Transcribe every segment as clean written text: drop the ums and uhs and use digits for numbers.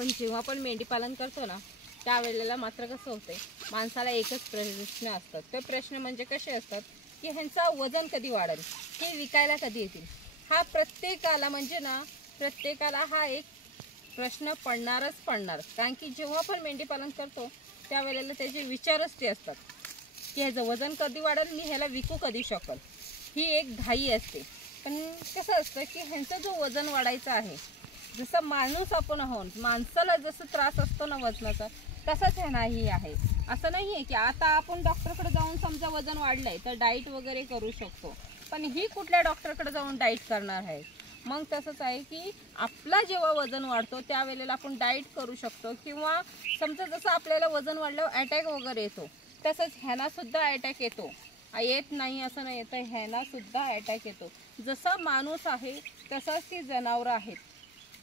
आपण जेव्हा पण मेंढी पालन करतो ना त्यावेळेला मात्र कसं होतंय, माणसाला एकच प्रश्न असतात. ते प्रश्न म्हणजे कसे असतात की ह्यांचं वजन कधी वाढेल, हे विकायला कधी येतील. हा प्रत्येकाला म्हणजे ना प्रत्येकाला हा एक प्रश्न पडणारच पडणार. कारण की जेव्हा पण मेंढी पालन करतो त्यावेळेला त्याचे विचारच ते असतात की ह्याचं वजन कधी वाढेल, मी ह्याला विकू कधी शकेल, ही एक घाई असते. पण कसं असतं की ह्यांचं जो वजन वाढायचं आहे, जसं माणूस आपण आहोत, माणसाला जसं त्रास असतो ना वजनाचा, तसंच हे नाही आहे. असं नाही आहे की आता आपण डॉक्टरकडे जाऊन समजा वजन वाढलंय तर डाईट वगैरे करू शकतो, पण ही कुठल्या डॉक्टरकडे जाऊन डाईट करणार आहे. मग तसंच आहे की आपला जेव्हा वजन वाढतो त्यावेळेला आपण डाईट करू शकतो, किंवा समजा जसं आपल्याला वजन वाढल्यावर अटॅक वगैरे येतो, तसंच ह्यांनासुद्धा अटॅक येतो. येत नाही असं नाही, तर ह्यांनासुद्धा अटॅक येतो. जसं माणूस आहे तसंच ती जनावरं आहेत.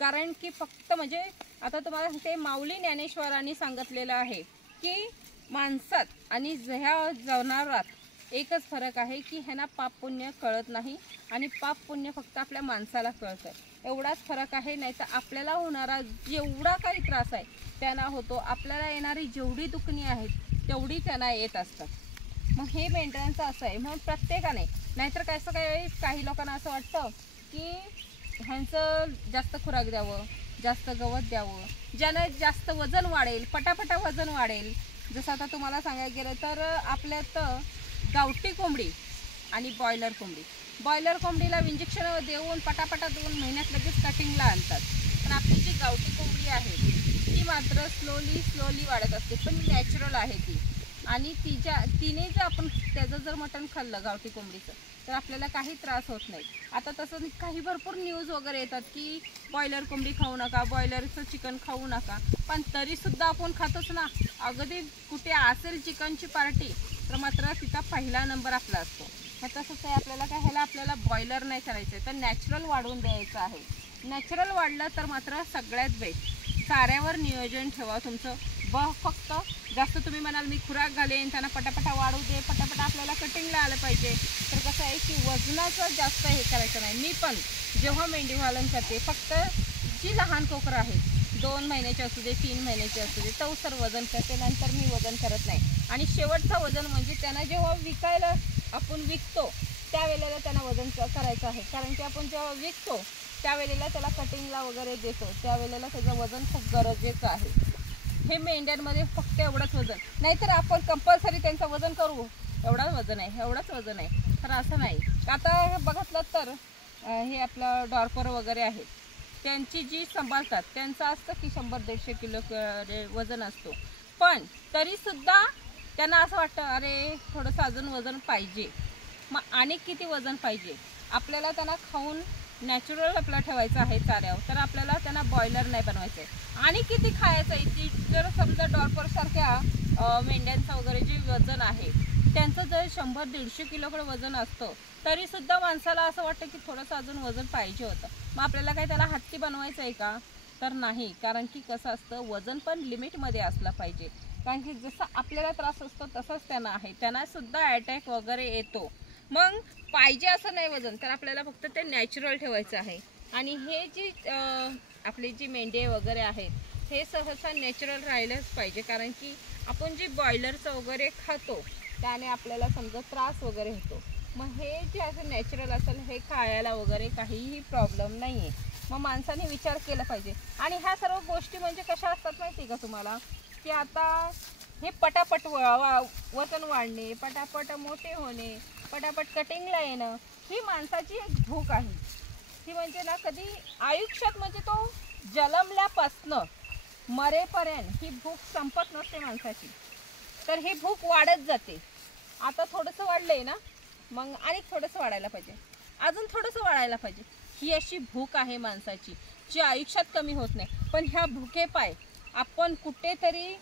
कारण की फक्त म्हणजे आता तुम्हाला ते माऊली ज्ञानेश्वरांनी सांगितलेलं आहे की माणसात आणि ह्या जनावरात एकच फरक आहे की ह्यांना पाप पुण्य कळत नाही, आणि पाप पुण्य फक्त आपल्या माणसाला कळतं, एवढाच फरक आहे. नाही तर आपल्याला होणारा जेवढा काही त्रास आहे त्यांना होतो, आपल्याला येणारी जेवढी दुखणी आहेत तेवढी त्यांना येत असतात. मग हे मेंढरांचं असं आहे. म्हणून प्रत्येकाने, नाहीतर कसं काही लोकांना असं वाटतं की ह्यांचं जास्त खुराक द्यावं, जास्त गवत द्यावं, ज्यानं जास्त वजन वाढेल, पटापटा वजन वाढेल. जसं आता तुम्हाला सांगायला गेलं तर आपल्यात गावठी कोंबडी आणि बॉयलर कोंबडी, बॉयलर कोंबडीला इंजेक्शन देऊन पटापटा 2 महिन्यात लगेच कटिंगला आणतात. पण आपली जी गावठी कोंबडी आहे ती मात्र स्लोली वाढत असते, पण नॅचरल आहे ती. आणि तिने जर आपण त्याचं जर मटण खाल्लं गावठी कोंबडीचं तर आपल्याला काही त्रास होत नाही. आता तसं काही भरपूर न्यूज वगैरे येतात की बॉयलर कोंबडी खाऊ नका, बॉयलरचं चिकन खाऊ नका, पण तरीसुद्धा आपण खातोच ना. अगदी कुठे असेल चिकनची पार्टी तर मात्र तिथं पहिला नंबर आपला असतो. मग तसंच आहे, आपल्याला काय ह्याला आपल्याला बॉयलर नाही करायचं आहे, तर नॅचरल वाढवून द्यायचं आहे. नॅचरल वाढलं तर मात्र सगळ्यात बेस्ट. चाऱ्यावर नियोजन ठेवा तुमचं. फक्त जास्त तुम्ही म्हणाल मी खुराक घालेन, त्यांना पटापटा वाढू दे, पटापटा आपल्याला कटिंगला आलं पाहिजे, तर कसं आहे की वजनाचं जास्त हे करायचं नाही. मी पण जेव्हा मेंढी पालन करते, फक्त जी लहान कोकरं आहेत 2 महिन्याची असू दे, 3 महिन्याची असू दे, तवसर वजन करते, नंतर मी वजन करत नाही. आणि शेवटचं वजन म्हणजे त्यांना जेव्हा विकायला आपण विकतो त्यावेळेला त्यांना वजन करायचं आहे. कारण की आपण जेव्हा विकतो त्यावेळेला त्याला कटिंगला वगैरे देतो, त्यावेळेला त्याचं वजन खूप गरजेचं आहे. हे मेंढ्यांमध्ये फक्त एवढंच वजन, नाहीतर आपण कंपल्सरी त्यांचं वजन करू, एवढंच वजन आहे, तर असं नाही. आता बघितलं तर हे आपलं डॉर्पर वगैरे आहेत, त्यांची जी सांभाळतात त्यांचं असतं की 100-150 किलो वजन असतो, पण तरीसुद्धा त्यांना असं वाटतं अरे थोडंसं अजून वजन पाहिजे. मग आणि किती वजन पाहिजे आपल्याला, त्यांना खाऊन नॅचरल आपलं ठेवायचं आहे चाऱ्यावर, तर आपल्याला त्यांना बॉयलर नाही बनवायचं आहे. आणि किती खायचं आहे, जर समजा डॉर्परसारख्या मेंढ्यांचं वगैरे जे वजन आहे त्यांचं जर 100-150 किलोकडे वजन असतं तरीसुद्धा माणसाला असं वाटतं की थोडंसं अजून वजन पाहिजे होतं. मग आपल्याला काय त्याला हत्ती बनवायचं आहे का, तर नाही. कारण की कसं असतं, वजन पण लिमिटमध्ये असलं पाहिजे. कारण की जसं आपल्याला त्रास असतो तसंच त्यांना आहे, त्यांनासुद्धा अटॅक वगैरे येतो. मग पाहिजे असं नाही वजन, तर आपल्याला फक्त ते नॅचरल ठेवायचं आहे. आणि हे जी आपली जी मेंढे वगैरे आहेत हे सहसा नॅचरल राहिलंच पाहिजे. कारण की आपण जे बॉयलरचं वगैरे खातो त्याने आपल्याला समजा त्रास वगैरे होतो. मग हे जे असं नॅचरल असेल हे खायला वगैरे काहीही प्रॉब्लेम नाही आहे. मग माणसाने विचार केला पाहिजे. आणि ह्या सर्व गोष्टी म्हणजे कशा असतात माहिती आहे का तुम्हाला, की आता हे पटापट वजन वाढणे, पटापट मोठे होणे, पटापट कटिंगला येणं, ही माणसाची एक भूक आहे. ही म्हणजे ना कधी आयुष्यात म्हणजे तो जन्मल्यापासनं मरेपर्यंत ही भूक संपत नसते माणसाची, तर ही भूक वाढत जाते. आता थोडंसं वाढलंय ना, मग आणि थोडंसं वाढायला पाहिजे, अजून थोडंसं वाढायला पाहिजे. ही अशी भूक आहे माणसाची जी आयुष्यात कमी होत नाही. पण ह्या भुकेपाय आपण कुठेतरी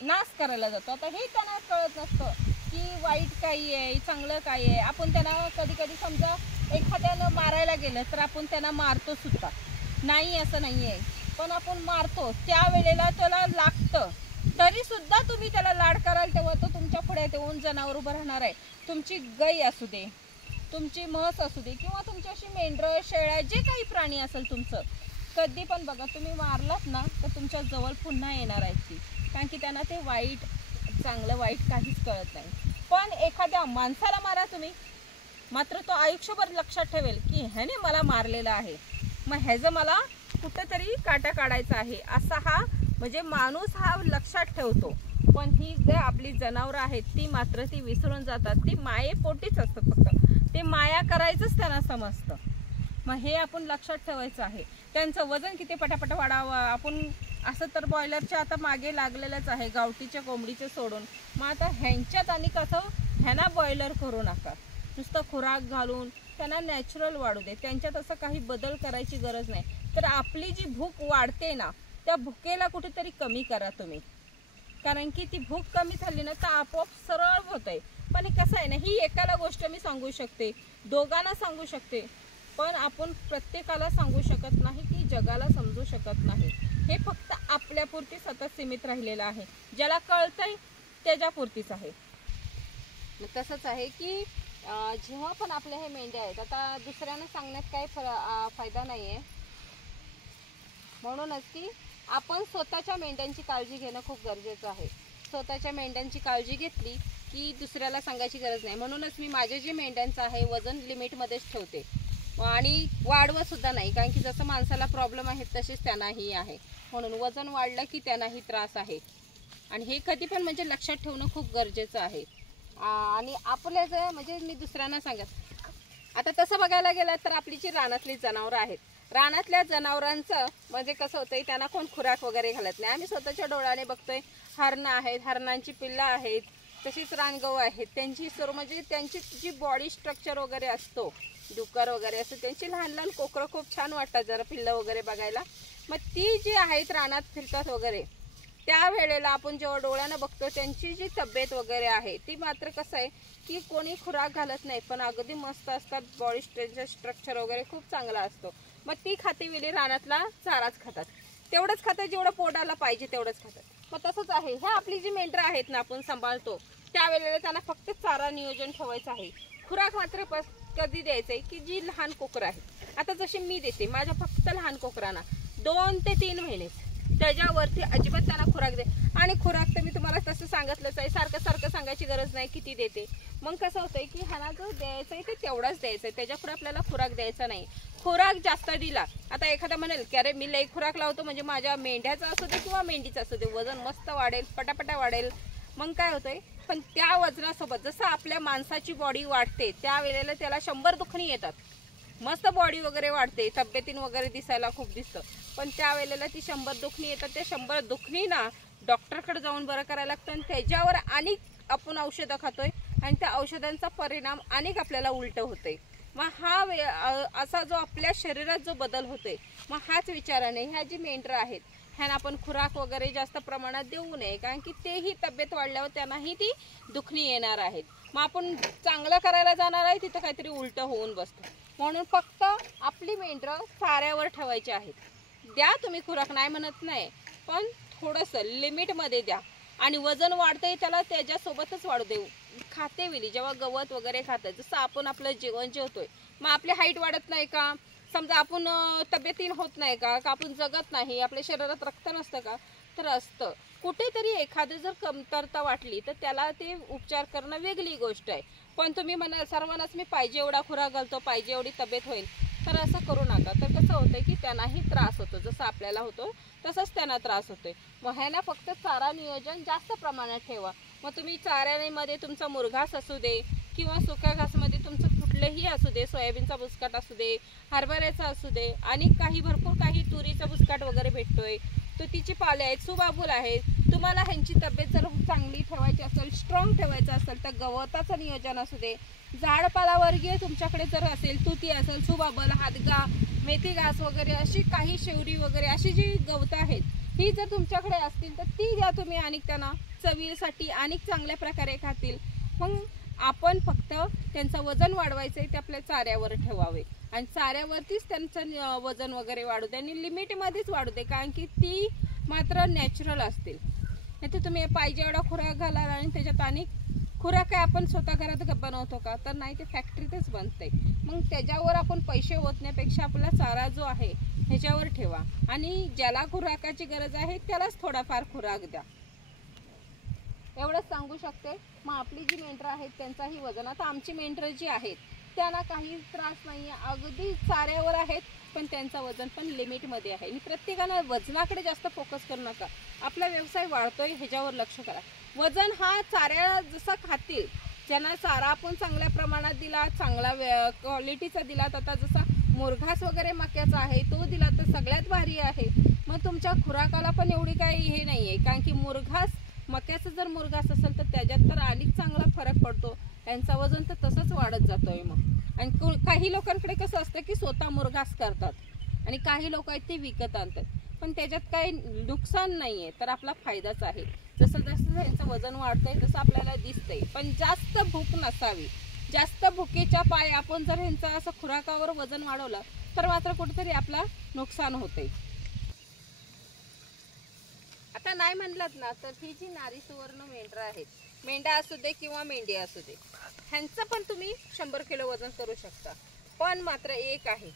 नाश करायला जातो. आता हे त्यांना कळत नसतं की वाईट काही आहे, चांगलं काही आहे. आपण त्यांना कधी कधी समजा एखाद्यानं मारायला गेलं तर आपण त्यांना मारतो सुद्धा, नाही असं नाही आहे, पण आपण मारतो त्यावेळेला त्याला लागतं. तरीसुद्धा तुम्ही त्याला लाड कराल तेव्हा तो तुमच्या पुढे येऊन जनावर उभं राहणार आहे. तुमची गाय असू दे, तुमची म्हस असू दे, किंवा तुमची अशी मेंढरं शेळ्या जे काही प्राणी असेल तुमचं, कधी पण बघा तुम्ही मारलात ना तर तुमच्या जवळ पुन्हा येणार आहेत ती, कारण की त्यांना ते वाईट चांगलं वाईट काहीच कळत नाही. पण एखाद्या माणसाला मारा तुम्ही, मात्र तो आयुष्यभर लक्षात ठेवेल की ह्याने मला मारलेलं आहे, मग ह्याचं मला कुठेतरी काटा काढायचा आहे, असा हा म्हणजे माणूस हा लक्षात ठेवतो. पण ही जे आपली जनावरं आहेत ती मात्र ती विसरून जातात. ती मायेपोटीच असतात, फक्त ते माया करायचंच त्यांना समजतं. मग हे आपण लक्षात ठेवायचं आहे. त्यांचं वजन किती पटापट वाढावं. आपण असं तर बॉयलरच्या आता मागे लागलेलंच आहे, गावठीच्या कोंबडीचे सोडून. मग आता ह्यांच्यात आणि कसं ह्यांना बॉयलर करू नका, नुसतं खुराक घालून त्यांना नॅचरल वाढू दे. त्यांच्यात असं काही बदल करायची गरज नाही. तर आपली जी भूक वाढते ना त्या भुकेला कुठेतरी कमी करा तुम्ही, कारण की ती भूक कमी झाली ना तर आपोआप सरळ होत आहे. पण कसं आहे ना, ही एकाला गोष्ट मी सांगू शकते, दोघांना सांगू शकते, पण आपण प्रत्येकाला सांगू शकत नाही, की जगाला समजू शकत नाही. हे फक्त आपल्यापुरती सतत सीमित राहिलेलं आहे. ज्याला कळतंय त्याच्यापुरतीच आहे. तसंच आहे की जेव्हा पण आपल्या हे मेंढ्या आहेत, आता दुसऱ्यांना सांगण्यात काही फायदा नाही आहे. म्हणूनच की आपण स्वतःच्या मेंढ्यांची काळजी घेणं खूप गरजेचं आहे. स्वतःच्या मेंढ्यांची काळजी घेतली की दुसऱ्याला सांगायची गरज नाही. म्हणूनच मी माझे जे मेंढ्यांचं आहे वजन लिमिटमध्येच ठेवते आणि वाढवत सुद्धा नाही, कारण की जसं माणसाला प्रॉब्लेम आहेत तसेच त्यांनाही आहे. म्हणून वजन वाढलं की त्यांनाही त्रास आहे, आणि हे कधी पण म्हणजे लक्षात ठेवणं खूप गरजेचं आहे. आणि आपल्याचं म्हणजे मी दुसऱ्यांना सांगत, आता तसं बघायला गेलं तर आपली जी रानातली जनावरं आहेत, रानातल्या जनावरांचं म्हणजे कसं होतंय, त्यांना कोण खुराक वगैरे घालत नाही. आम्ही स्वतःच्या डोळ्याने बघतोय, हरणं आहेत, हरणांची पिल्लं आहेत, तशीच रानगऊ आहेत. त्यांची सर्व म्हणजे त्यांची जी बॉडी स्ट्रक्चर वगैरे असतो, डुक्कर वगैरे असं त्यांची लहान लहान कोकरं खूप छान वाटतात जरा पिल्लं वगैरे बघायला. मग ती जी आहेत रानात फिरतात वगैरे, त्या वेळेला आपण जेव्हा डोळ्यानं बघतो त्यांची जी तब्येत वगैरे आहे ती मात्र कसं आहे की कोणी खुराक घालत नाही, पण अगदी मस्त असतात. बॉडी स्ट्रक्चर वगैरे खूप चांगला असतो. मग ती खाते वेळी रानातला चाराच खातात, तेवढंच खातात जेवढं पोटाला पाहिजे तेवढंच खातात. मग तसंच आहे, ह्या आपली जी मेंढरं आहेत ना आपण सांभाळतो त्यावेळेला त्यांना फक्त चारा नियोजन ठेवायचं आहे. खुराक मात्र कधी द्यायचं आहे की जी लहान कोकरं आहेत, आता जशी मी देते माझ्या फक्त लहान कोकरांना 2 ते 3 महिने, त्याच्यावरती अजिबात त्यांना खुराक दे. आणि खुराक तर मी तुम्हाला तसं सांगितलंच आहे, सारखं सारखं सांगायची गरज नाही किती देते. मग कसं होतंय की ह्याला जो द्यायचं आहे ते तेवढाच द्यायचं आहे, त्याच्यापुढे आपल्याला खुराक द्यायचा नाही. खुराक जास्त दिला, आता एखादा म्हणेल की अरे मी लई खुराक लावतो म्हणजे माझ्या मेंढ्याचा असू दे किंवा मेंढीचा असू दे वजन मस्त वाढेल, पटापटा वाढेल. मग काय होतंय, पण त्या वजनासोबत जसं आपल्या माणसाची बॉडी वाढते त्यावेळेला त्याला 100 दुखणी येतात. मस्त बॉडी वगैरे वाढते, तब्येतीन वगैरे दिसायला खूप दिसतं, पण त्यावेळेला ती 100 दुखणी येतात. ते 100 दुखणी ना डॉक्टरकडे जाऊन बरं करायला लागतं, आणि त्याच्यावर अनेक आपण औषधं खातोय आणि त्या औषधांचा परिणाम अनेक आपल्याला उलट होतोय. मग हा असा जो आपल्या शरीरात जो बदल होतोय, मग हाच विचाराने ह्या जी मेंढरं आहेत ह्यांना आपण खुराक वगैरे जास्त प्रमाणात देऊ नये, कारण की तेही तब्येत वाढल्यावर त्यांनाही ती दुखणी येणार आहेत. मग आपण चांगलं करायला जाणार आहे तिथं काहीतरी उलट होऊन बसतं. म्हणून फक्त आपली मेंढरं चाऱ्यावर ठेवायची आहेत. द्या तुम्ही खुराक, नाही म्हणत नाही, पण थोडंसं लिमिटमध्ये द्या. आणि वजन वाढतंय त्याला त्याच्यासोबतच वाढू देऊ. खाते वेळी जेव्हा गवत वगैरे खातं, जसं आपण आपलं जेवण जेवतोय, मग आपली हाईट वाढत नाही का, समजा आपण तब्येतीन होत नाही का, आपण जगत नाही, आपल्या शरीरात रक्त नसतं का, तर असतं. कुठेतरी एखादी जर कमतरता वाटली तर त्याला ते उपचार करणं वेगळी गोष्ट आहे. पण तुम्ही म्हणाल सर्वांनाच मी पाहिजे एवढा खुराक घालतो, पाहिजे एवढी तब्येत होईल, तर असं करू नका. तर कसं होतंय की त्यांनाही त्रास होतो, जसं आपल्याला होतो तसंच त्यांना त्रास होतोय. मग ह्यांना फक्त चारा नियोजन जास्त प्रमाणात ठेवा. मग तुम्ही चाऱ्यामध्ये तुमचा मुरघास असू दे किंवा सुक्या घासमध्ये तुमचं कुठलेही असू दे, सोयाबीनचा बुसकाट असू दे, हरभऱ्याचा असू दे, आणि काही भरपूर काही तुरीचा बुसकाट वगैरे भेटतोय, तुतीची पाले आहेत, सुबाबूल आहेत. तुम्हाला ह्यांची तब्येत जर चांगली ठेवायची असेल, स्ट्रॉंग ठेवायचं असेल, तर गवताचं नियोजन असू दे. झाडपालावर्गीय तुमच्याकडे जर असेल, तुती असेल, सुबाबल, हादगा, मेथी घास वगैरे अशी काही शेवरी वगैरे अशी जी गवतं आहेत, ही जर तुमच्याकडे असतील तर ती द्या तुम्ही, आणि त्यांना चवीसाठी आणि चांगल्या प्रकारे खातील. मग आपण फक्त त्यांचं वजन वाढवायचं आहे ते आपल्या चाऱ्यावर ठेवावे, आणि चाऱ्यावरतीच त्यांचं वजन वगैरे वाढू दे, आणि लिमिटमध्येच वाढू दे, कारण की ती मात्र नॅचरल असतील. नाही तर तुम्ही पाहिजे एवढा खुराक घालाल आणि त्याच्यात अनेक खुराक काय आपण स्वतः घरात बनवतो का? तर नाही, ते फॅक्टरीतच बनते. मग त्याच्यावर आपण पैसे ओतण्यापेक्षा आपला चारा जो आहे ह्याच्यावर ठेवा आणि ज्याला खुराकाची गरज आहे त्यालाच थोडाफार खुराक द्या. एवढंच सांगू शकते. मग आपली जी मेंढरं आहेत त्यांचाही वजन, आता आमची मेंढरं जी आहेत त्यांना काही त्रास नाही आहे, अगदी चाऱ्यावर आहेत, पण त्यांचं वजन पण लिमिटमध्ये आहे. आणि प्रत्येकानं वजनाकडे जास्त फोकस करू नका. आपला व्यवसाय वाढतोय ह्याच्यावर लक्ष करा. वजन हा चाऱ्या जसा खातील, ज्यांना चारा आपण चांगल्या प्रमाणात दिला, चांगला क्वालिटीचा दिला, आता जसा मुरघास वगैरे मक्याचा आहे तो दिला तर सगळ्यात भारी आहे. मग तुमच्या खुराकाला पण एवढी काही हे नाही आहे, कारण की मुरघास मक्याचं जर मुरघास असेल तर त्याच्यात तर अधिक चांगला फरक पडतो. त्यांचं वजन तर तसंच वाढत जातोय. मग आणि काही लोकांकडे कसं असतं की स्वतः मुरघास करतात आणि काही लोक आहेत ते विकत आणतात, पण त्याच्यात काही नुकसान नाही आहे, तर आपला फायदाच आहे. जसं जसं त्यांचं वजन वाढतंय तसं आपल्याला दिसतंय, पण जास्त भूक नसावी. जास्त भुकेच्या पायी आपण जर ह्यांचं असं खुराकावर वजन वाढवलं तर मात्र कुठेतरी आपला नुकसान होते. आता नाही म्हणलात ना तर ही जी नारी सुवर्ण मेंढरं आहेत, मेंढा असू दे किंवा मेंढी असू दे, ह्यांचं पण तुम्ही 100 किलो वजन करू शकता. पण मात्र एक आहे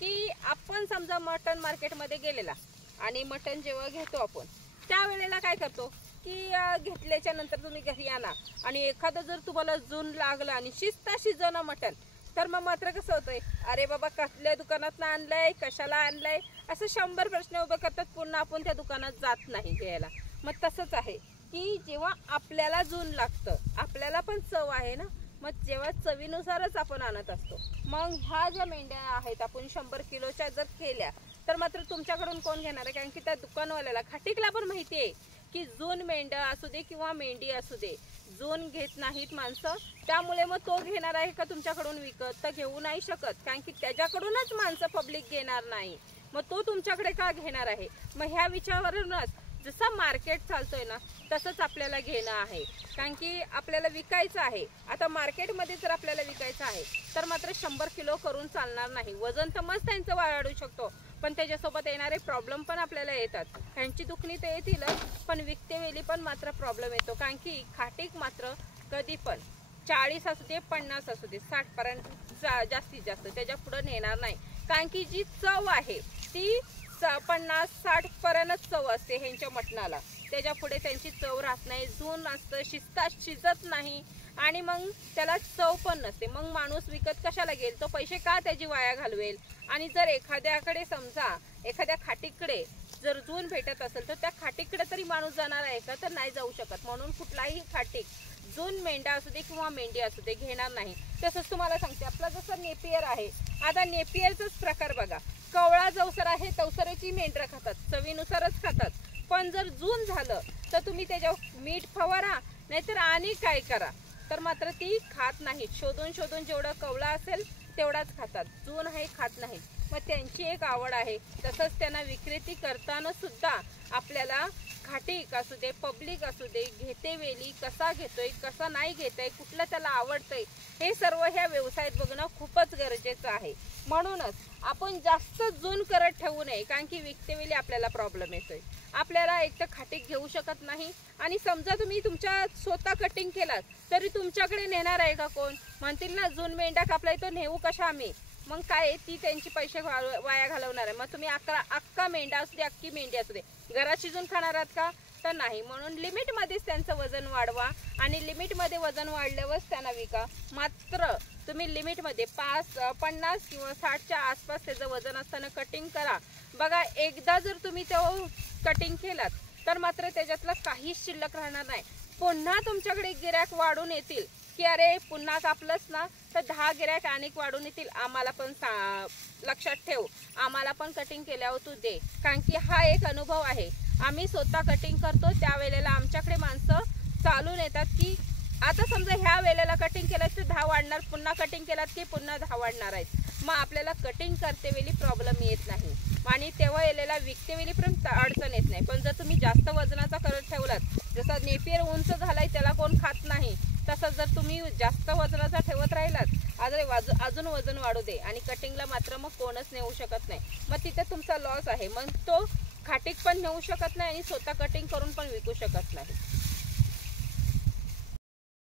की आपण समजा मटन मार्केटमध्ये गेलेला आणि मटन जेव्हा घेतो आपण त्यावेळेला काय करतो की घेतल्याच्या नंतर तुम्ही घरी आणा आणि एखादं जर तुम्हाला जून लागलं आणि शिजता शिजणं मटन, तर मग मात्र कसं होतंय, अरे बाबा कसल्या दुकानात आणलंय, कशाला आणलंय, असं 100 प्रश्न उभे करतात. पुन्हा आपण त्या दुकानात जात नाही घ्यायला. मग तसंच आहे की जेव्हा आपल्याला जून लागतं, आपल्याला पण चव आहे ना, मग जेव्हा चवीनुसारच आपण आणत असतो. मग ह्या ज्या मेंढ्या आहेत आपण 100 किलोच्या जर केल्या तर मात्र तुमच्याकडून कोण घेणार आहे? कारण की त्या दुकानवाल्याला खाटीकला पण माहिती आहे की जून मेंढ्या असू दे किंवा मेंढी असू दे, जून घेत नाहीत माणसं. त्यामुळे मग तो घेणार आहे का तुमच्याकडून विकत? तर घेऊ नाही शकत, कारण की त्याच्याकडूनच माणसं पब्लिक घेणार नाही. मग तो तुमच्याकडे का घेणार आहे? मग ह्या विचारावरूनच जसं मार्केट चालतोय ना तसंच आपल्याला घेणं आहे, कारण की आपल्याला विकायचं आहे. आता मार्केटमध्ये जर आपल्याला विकायचं आहे तर मात्र 100 किलो करून चालणार नाही. वजन तर मस्त त्यांचं वाढू शकतो, पण त्याच्यासोबत येणारे प्रॉब्लेम पण आपल्याला येतात. ह्यांची दुखणी तर येतीलच, पण विकते वेळी पण मात्र प्रॉब्लेम येतो, कारण की खाटीक मात्र कधी पण 40 असू दे 50 असू दे 60 पर्यंत जास्तीत जास्त त्याच्या पुढे नेणार नाही. कारण की जी चव आहे ती 50-60 पर्यंत चव असते ह्यांच्या मटणाला, त्याच्या पुढे त्यांची चव राहत नाही. जून असतं, शिजत नाही आणि मग त्याला चव पण नसते. मग माणूस विकत कशाला घेईल? तो पैसे का त्याची वाया घालवेल? आणि जर एखाद्याकडे समजा एखाद्या खाटीकडे जर जून भेटत असेल तर त्या खाटीकडे तरी माणूस जाणार आहे का? तर नाही जाऊ शकत. म्हणून कुठलाही खाटीक जून मेंढा असू दे किंवा मेंढी असू दे घेणार नाही. तसंच तुम्हाला सांगते, आपला जसं नेपियर आहे, आता नेपियरचाच प्रकार बघा. कवळा जवसर आहे, तवसरेची मेंढरं खातात, चवीनुसारच खातात. पण जर जून झालं तर तुम्ही त्याच्यावर मीठ फवारा नाहीतर आणि काय करा, तर मात्र ती खात नाहीत. शोधून शोधून जेवढं कवळा असेल तेवढाच खातात, जून आहे खात नाहीत. मग त्यांची एक आवड आहे. तसंच त्यांना विक्रेती करताना सुद्धा आपल्याला खाटीक असू दे पब्लिक असू दे, घेते वेळी कसा घेतोय कसा नाही घेतोय, कुठलं त्याला आवडतंय, हे सर्व ह्या व्यवसायात बघणं खूपच गरजेचं आहे. म्हणूनच आपण जास्त जून करत ठेवू नये, कारण की विकते वेळी आपल्याला प्रॉब्लेम येतोय. आपल्याला एक तर खाटीक घेऊ शकत नाही, आणि समजा तुम्ही तुमच्या स्वतः कटिंग केलात तरी तुमच्याकडे नेणार आहे का कोण? म्हणतील ना जून मेंढा कापलाय तो नेऊ कशा आम्ही? मग काय ती त्यांची पैसे वाया घालवणार आहे. मग तुम्ही अख्खा मेंढा असू दे अख्खी मेंढी असू दे घरात शिजून खाणार आहात का? तर नाही. म्हणून लिमिटमध्येच त्यांचं वजन वाढवा आणि लिमिटमध्ये वजन वाढल्यावरच त्यांना विका. मात्र तुम्ही लिमिटमध्ये 50 किंवा 60च्या आसपास त्याचं वजन असताना कटिंग करा. बघा एकदा जर तुम्ही तो कटिंग केलात तर मात्र त्याच्यातलं काहीच शिल्लक राहणार नाही. पुन्हा तुमच्याकडे गिऱ्हाईक वाढून येतील की अरे पुन्हा कापलंच ना तर 10 गिऱ्हाईक अनेक वाढून येतील. आम्हाला पण लक्षात ठेव, आम्हाला पण कटिंग केल्यावर तू दे. कारण की हा एक अनुभव आहे. आम्ही स्वतः कटिंग करतो त्यावेळेला आमच्याकडे माणसं चालून येतात की आता समजा ह्या वेळेला कटिंग केलं तर 10 वाढणार, पुन्हा कटिंग केलात की पुन्हा 10 वाढणार आहेत. मग आपल्याला कटिंग करते वेळी प्रॉब्लेम येत नाही आणि तेव्हा वेळेला विकते वेळी पण अडचण येत नाही. पण जर तुम्ही जास्त वजनाचा करत ठेवलात, जसा नेपियर उंच झालाय त्याला कोण खात नाही, तसं जर तुम्ही जास्त वजनाचा ठेवत राहिलात अजून वजन वाढू दे आणि कटिंगला मात्र मग कोणच नेऊ शकत नाही. मग तिथे तुमचा लॉस आहे. मग तो खाटीक पण नेऊ शकत नाही आणि स्वतः कटिंग करून पण विकू शकत नाही.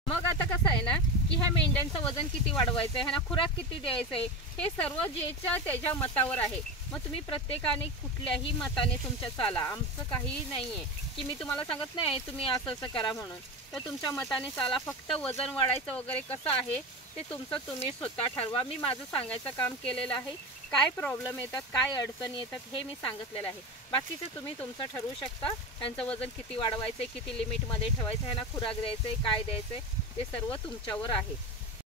मग मग आता कसं आहे ना की ह्या मेंढ्यांचं वजन किती वाढवायचं आहे, ह्यांना खुराक किती द्यायचं आहे, हे सर्व ज्याच्या त्याच्या मतावर आहे. मग तुम्ही प्रत्येकाने कुठल्याही मताने तुमच्या चाला, आमचं काही नाही आहे की मी तुम्हाला सांगत नाही तुम्ही असं असं करा म्हणून. तर तुमच्या मताने चाला. फक्त वजन वाढायचं वगैरे कसं आहे ते तुमचं तुम्ही स्वतः ठरवा. मी माझं सांगायचं काम केलेलं आहे. काय प्रॉब्लेम येतात, काय अडचणी येतात हे मी सांगितलेलं आहे. बाकीचं तुम्ही तुमचं ठरवू शकता. त्यांचं वजन किती वाढवायचं आहे, किती लिमिटमध्ये ठेवायचं, ह्यांना खुराक द्यायचं आहे, काय द्यायचं आहे, ते सर्व तुमच्यावर आहे.